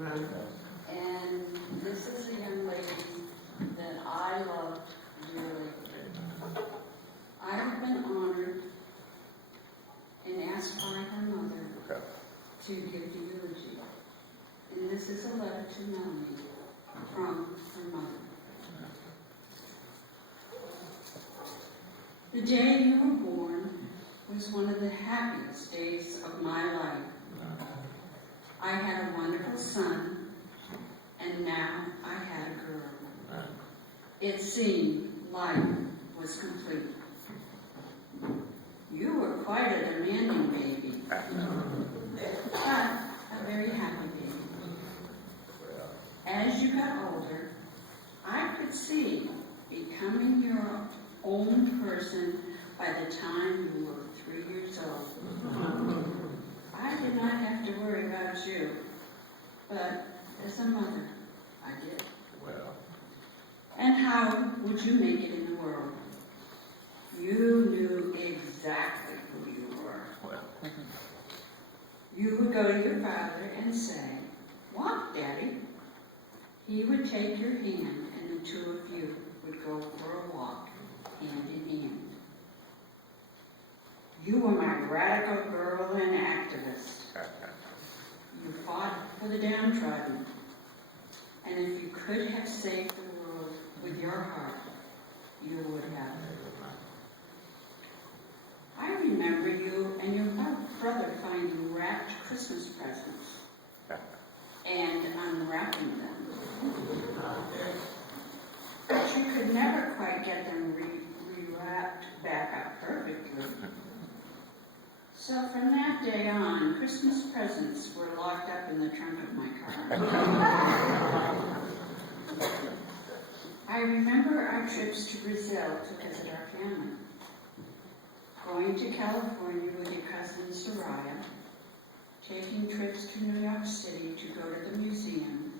Amen. And this is a young lady that I loved dearly. I have been honored and asked by her mother to give the eulogy. And this is a letter to Melanie from her mother. The day you were born was one of the happiest days of my life. I had a wonderful son, and now I had a girl. It seemed life was complete. You were quite a demanding baby, but a very happy baby. As you got older, I could see becoming your own person by the time you were 3 years old. I did not have to worry about you, but as a mother, I did. Well. And how would you make it in the world? You knew exactly who you were. Well. You would go to your father and say, "Walk, Daddy." He would take your hand, and the two of you would go for a walk, hand in hand. You were my radical girl and activist. You fought for the downtrodden. And if you could have saved the world with your heart, you would have. I remember you and your brother finding wrapped Christmas presents and unwrapping them. But you could never quite get them re-wrapped back up perfectly. So from that day on, Christmas presents were locked up in the trunk of my car. I remember our trips to Brazil to visit our family. Going to California with your cousin Soraya, taking trips to New York City to go to the museum,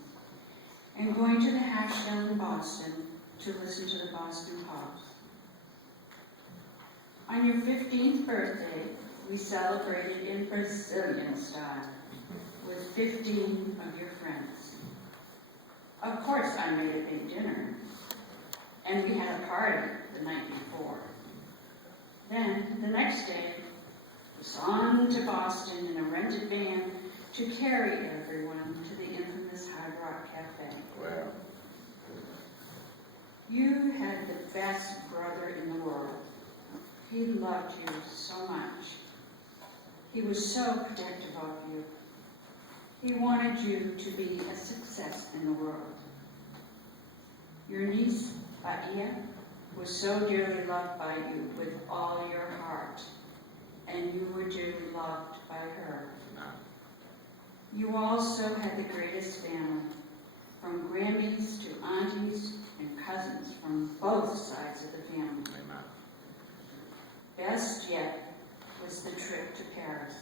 and going to the hash down in Boston to listen to the Boston Pops. On your 15th birthday, we celebrated in Brazilian style with 15 of your friends. Of course, I made a big dinner, and we had a party the night before. Then, the next day, was on to Boston in a rented van to carry everyone to the infamous Hard Rock Cafe. Well. You had the best brother in the world. He loved you so much. He was so protective of you. He wanted you to be a success in the world. Your niece, Bahia, was so dearly loved by you with all your heart, and you were dearly loved by her. You also had the greatest family, from Grammys to aunties and cousins from both sides of the family. Amen. Best yet was the trip to Paris.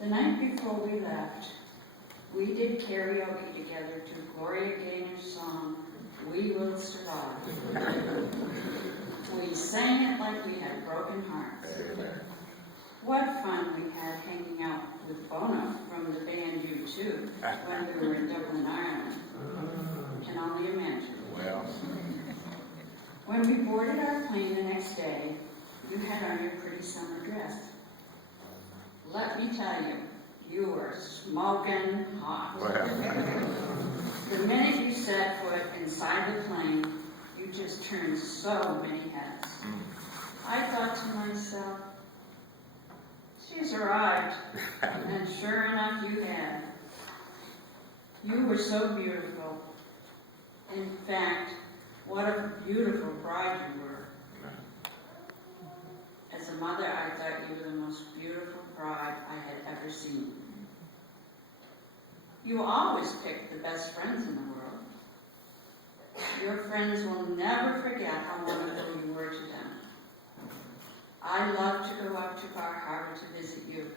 The night before we left, we did karaoke together to Gloria Gaynor's song, "We Will Survive." We sang it like we had broken hearts. What fun we had hanging out with Bono from the band U2 when we were in Dublin, Ireland. Can only imagine. Well. When we boarded our plane the next day, you had on your pretty summer dress. Let me tell you, you were smoking hot. The minute you set foot inside the plane, you just turned so many heads. I thought to myself, she's arrived. And sure enough, you had. You were so beautiful. In fact, what a beautiful bride you were. As a mother, I thought you were the most beautiful bride I had ever seen. You always picked the best friends in the world. Your friends will never forget how wonderful you were to them. I loved to go up to Bar Harbor to visit you.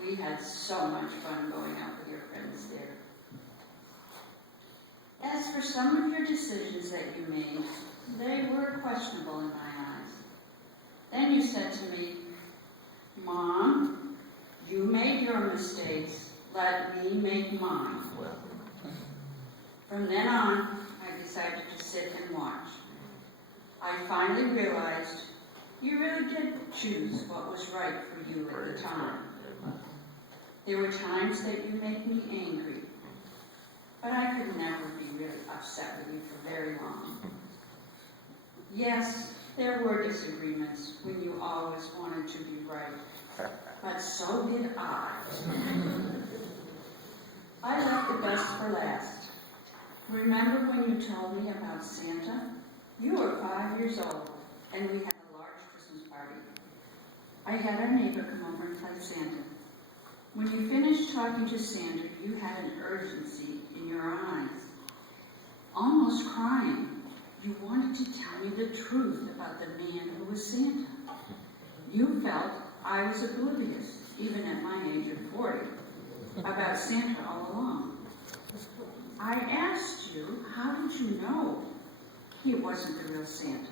We had so much fun going out with your friends there. As for some of your decisions that you made, they were questionable in my eyes. Then you said to me, "Mom, you made your mistakes. let me make mine. From then on, I decided to sit and watch. I finally realized you really did choose what was right for you at the time. There were times that you made me angry, but I could never be really upset with you for very long. Yes, there were disagreements when you always wanted to be right, but so did I. I left the best for last. Remember when you told me about Santa? You were 5 years old, and we had a large Christmas party. I had our neighbor come over and play Santa. When you finished talking to Santa, you had an urgency in your eyes, almost crying. You wanted to tell me the truth about the man who was Santa. You felt I was oblivious, even at my age of 40, about Santa all along. I asked you, how did you know he wasn't the real Santa?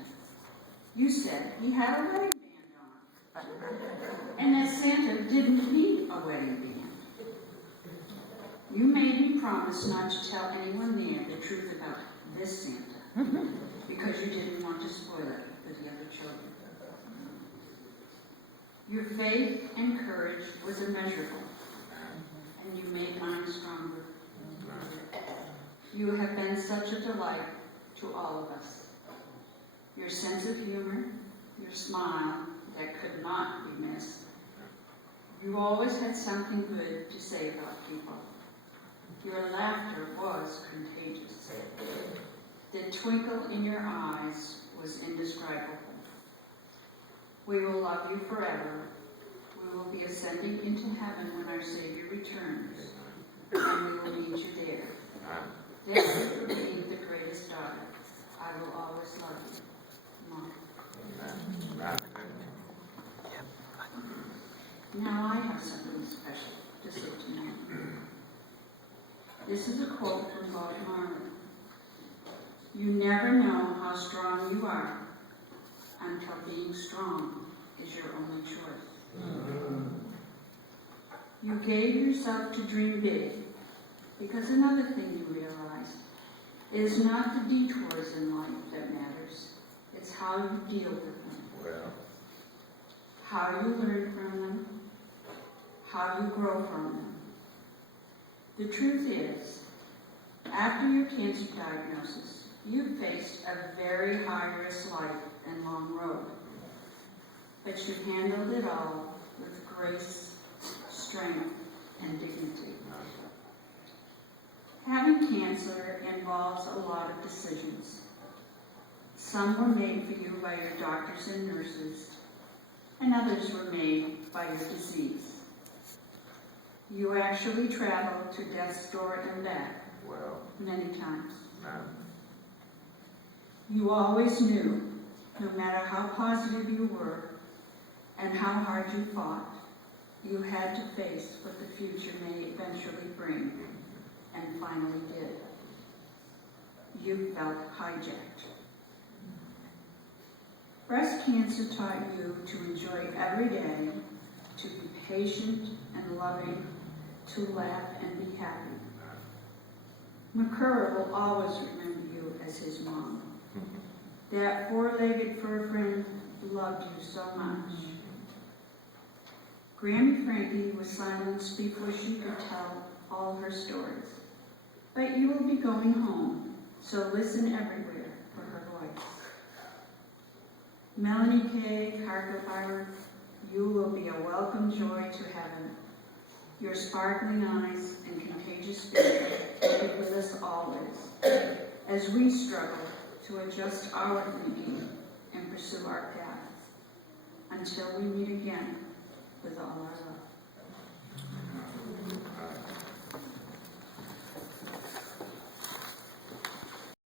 You said he had a wedding band on, and that Santa didn't need a wedding band. You made me promise not to tell anyone there the truth about this Santa, because you didn't want to spoil it for the other children. Your faith and courage was immeasurable, and you made mine stronger. You have been such a delight to all of us. Your sense of humor, your smile that could not be missed. You always had something good to say about people. Your laughter was contagious. The twinkle in your eyes was indescribable. We will love you forever. We will be ascending into heaven when our Savior returns, and we will meet you there. There you will meet the greatest daughter. I will always love you, Mom. Now I have something special to say to you. This is a quote from Bob Marley. You never know how strong you are until being strong is your only choice. You gave yourself to dream big, because another thing you realized is not the detours in life that matters. It's how you deal with them. How you learn from them. How you grow from them. The truth is, after your cancer diagnosis, you faced a very high-risk life and long road. But you handled it all with grace, strength, and dignity. Having cancer involves a lot of decisions. Some were made for you by your doctors and nurses, and others were made by your disease. You actually traveled to death's door and back many times. You always knew, no matter how positive you were and how hard you fought, you had to face what the future may eventually bring, and finally did. You felt hijacked. Breast cancer taught you to enjoy every day, to be patient and loving, to laugh and be happy. McCurra will always remember you as his mom. That four-legged fur friend loved you so much. Grammy Frankie was silenced before she could tell all her stories. But you will be going home, so listen everywhere for her voice. Melanie K. Harkefire, you will be a welcome joy to heaven. Your sparkling eyes and contagious spirit will be with us always, as we struggle to adjust our thinking and pursue our paths, until we meet again with all our love.